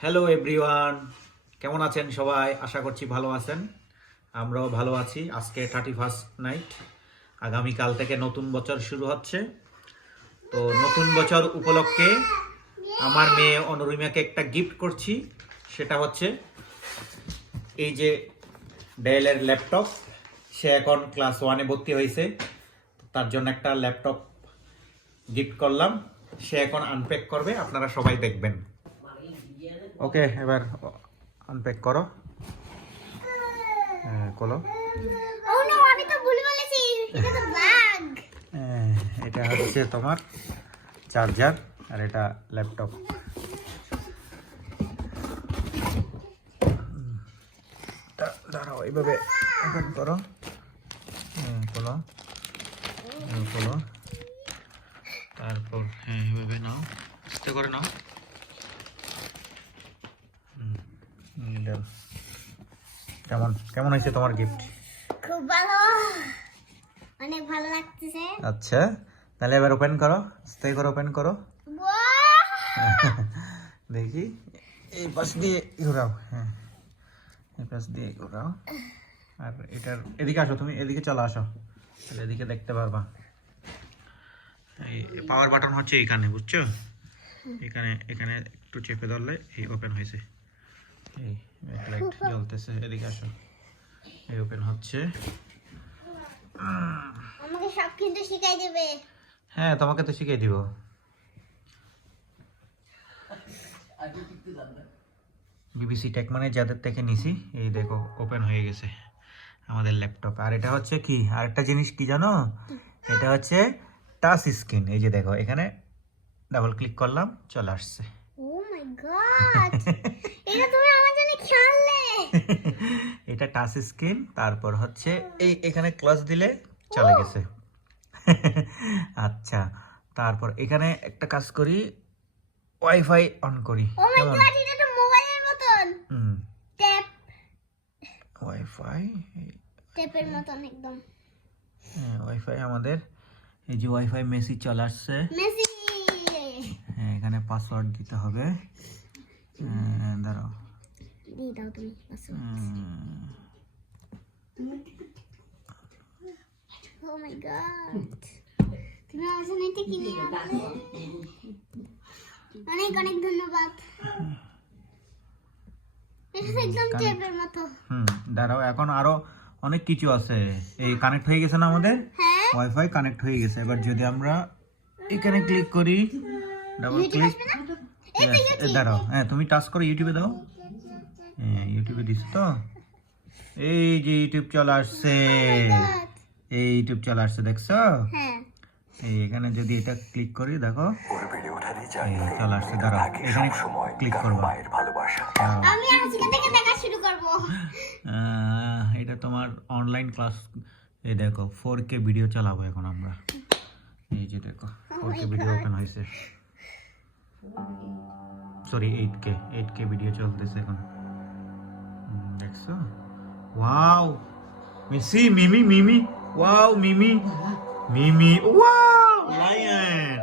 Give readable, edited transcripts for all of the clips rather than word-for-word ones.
Hello everyone, কেমন আছেন সবাই? আশা করছি ভালো আছেন। আমরাও ভালো আছি। আজকে 31st নাইট, আগামীকাল থেকে নতুন বছর শুরু হচ্ছে। তো নতুন বছর উপলক্ষে আমার মেয়ে অনুরিমাকে একটা গিফট করছি। সেটা হচ্ছে এই যে ডেলের ল্যাপটপ। সে এখন ক্লাস 1-এ ভর্তি হয়েছে, তার জন্য একটা ল্যাপটপ গিফট করলাম। সে এখন আনপ্যাক করবে, আপনারা সবাই দেখবেন। ওকে, এবার আনপ্যাক করো। খোলো। Oh no, আমি তো ভুল বলেছি। এটা তো ব্যাগ। এটা হচ্ছে তোমার চার্জার আর এটা ল্যাপটপ। দাঁড়াও, এইভাবে ওপেন করো। খোলো খোলো, তারপর এইভাবে নাও, আস্তে করে নাও। কেমন কেমন হয়েছে তোমার গিফট? খুব ভালো, অনেক ভালো লাগতেছে। আচ্ছা, তাহলে এবার ওপেন করো, আস্তে করে ওপেন করো। দেখি, এই পাশ দিয়ে ঘোরাও। হ্যাঁ, এই পাশ দিয়ে ঘোরাও। আর এটার এদিকে আসো, তুমি এদিকে চলে আসো, তাহলে এদিকে দেখতে পারবা। এই পাওয়ার বাটন হচ্ছে এইখানে, বুঝছো? এখানে এখানে একটু চেপে ধরলে এই ওপেন হয়েছে। এই লাইট জ্বলতেছে, এদিকে আসো। এই ওপেন হচ্ছে। আমাকে সব কিন্তু শিখাই দেবে। হ্যাঁ, তোমাকে তো শিখিয়ে দিব। বিবিসি টেক মানে যাদের থেকে নিছি, এই দেখো ওপেন হয়ে গেছে আমাদের ল্যাপটপ। আর এটা হচ্ছে কি, আরেকটা জিনিস কি জানো? এটা হচ্ছে টাচ স্ক্রিন। এই যে দেখো, এখানে ডাবল ক্লিক করলাম, চলে আসছে। ও মাই গড, এটা তুমি আমার জন্য খেললে। এটা টাচ স্ক্রিন। তারপর হচ্ছে এই এখানে ক্লাস দিলে চলে গেছে। আচ্ছা, তারপর এখানে একটা কাজ করি, ওয়াইফাই অন করি। ও মাই গড, এটা তো মোবাইলের মতন। ট্যাপ, ওয়াইফাই, ট্যাপের মতন একদম। হ্যাঁ, ওয়াইফাই আমাদের। এই যে ওয়াইফাই মেসেজ চলে আসছে। মেসি। হ্যাঁ, এখানে পাসওয়ার্ড দিতে হবে। দাঁড়াও, দিয়ে দাও তুমি পাসওয়ার্ড। ও মাই গড, তুমি আমার জন্য এটা কিনে আনলে। অনেক অনেক ধন্যবাদ। এটা তো একদম ট্যাপের মতো। দাঁড়াও, এখন আরো অনেক কিছু আছে। এই কানেক্ট হয়ে গেছে না আমাদের? হ্যাঁ, ওয়াইফাই কানেক্ট হয়ে গেছে। এবার যদি আমরা এখানে ক্লিক করি, ডাবল ইউটিউব ক্লিক। আসবে না? এই তো ইউটিউব। দাঁড়াও, হ্যাঁ তুমি টাচ করো, ইউটিউবে দাও। হ্যাঁ, ইউটিউবে দিস তো। এই যে ইউটিউব চলে আসছে। God. এই ইউটিউব চলে আসছে, দেখছো? হ্যাঁ, এই এখানে যদি এটা ক্লিক করি, দেখো এই চলে আসছে। দাঁড়াও, এখানে ক্লিক করবো। আমি আজকে থেকে দেখা শুরু করব। এটা তোমার অনলাইন ক্লাস। এই দেখো 4K ভিডিও চালাবো এখন আমরা। এই যে দেখো 4K ভিডিও ওপেন হয়েছে। সরি, 8K ভিডিও চলতেছে এখন। দেখছো? ওয়াও, মিসি, মিমি, মিমি, ওয়াও, মিমি, মিমি, ওয়াও, লায়ন।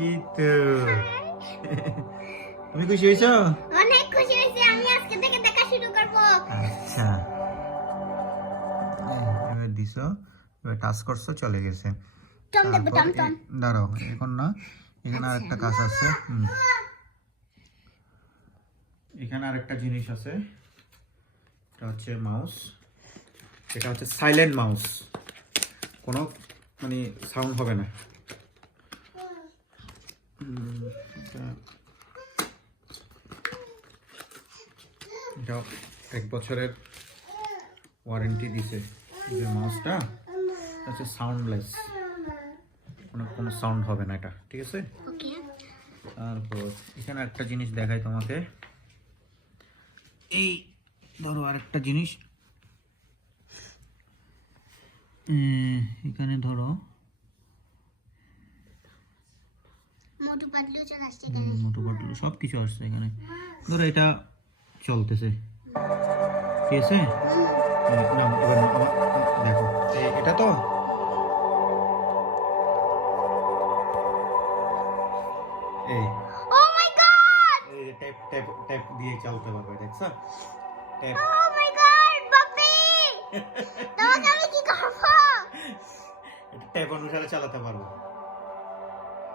এই তো। তুমি খুশি হয়েছো? অনেক খুশি হয়েছি, আমি আজকে থেকে দেখা শুরু করব। আচ্ছা, এবার দিছো, এবার টাচ করছো, চলে গেছে। টম দেব, টম টম। দাঁড়াও, এখন না, এখানে আরেকটা কাজ আছে। এখানে আরেকটা জিনিস আছে, এটা হচ্ছে মাউস। এটা হচ্ছে সাইলেন্ট মাউস, কোনো মানে সাউন্ড হবে না। এটা 1 বছরের ওয়ারেন্টি দিছে। যে মাউসটা হচ্ছে সাউন্ডলেস, কোনো সাউন্ড হবে না এটা, ঠিক আছে? ওকে। তারপর এখানে একটা জিনিস দেখাই তোমাকে। এই ধরো আরেকটা জিনিস, এখানে ধরো মোটু পাতলু চলে আসছে এখানে। মোটু পাতলু সব কিছু আসছে এখানে। ধরো এটা চলতেছে, ঠিক আছে? দেখো, এটা তো এই ও মাই গড, টাইপ ট্যাপ ট্যাপ দিয়ে চালাতে পারবে, দেখছো? ট্যাপ ও মাই গড পাপি, তোমাকে আমি কি করব? এটা ট্যাপ অনুসারে চালাতে পারবো,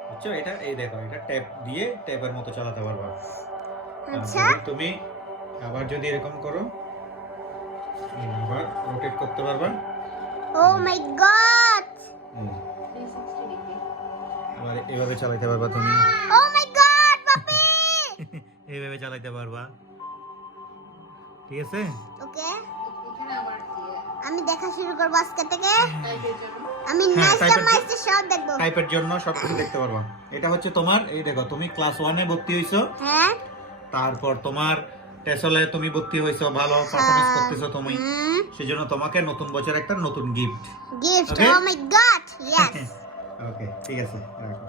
বুঝছো? এটা এই দেখো, এটা ট্যাপ দিয়ে ট্যাপের মতো চালাতে পারবা। আর আচ্ছা যদি তুমি আবার যদি এরকম করো, আবার রোটেট করতে পারবা। ও মাই গড, আবার এইভাবে চালাতে পারবা তুমি, ও মাই গড পাপি। এইভাবে চালাতে পারবা, ঠিক আছে? ওকে, আমি দেখা শুরু করব আজকে থেকে। আমি হ্যাঁ, নাচটা টাইপের মাইস্টার সব দেখব। টাইপের জন্য সবকিছু দেখতে পারবা। এটা হচ্ছে তোমার, এই দেখো তুমি ক্লাস 1 এ ভর্তি হইছো, হ্যাঁ তারপর তোমার টেসলে তুমি ভর্তি হইছো, ভালো পারফরম্যান্স করতেছো তুমি, হুম, সেজন্য তোমাকে নতুন বছর একটা নতুন গিফট। Gift, Okay? ও মাই গড, ইয়েস। ওকে, ঠিক আছে, রাখো।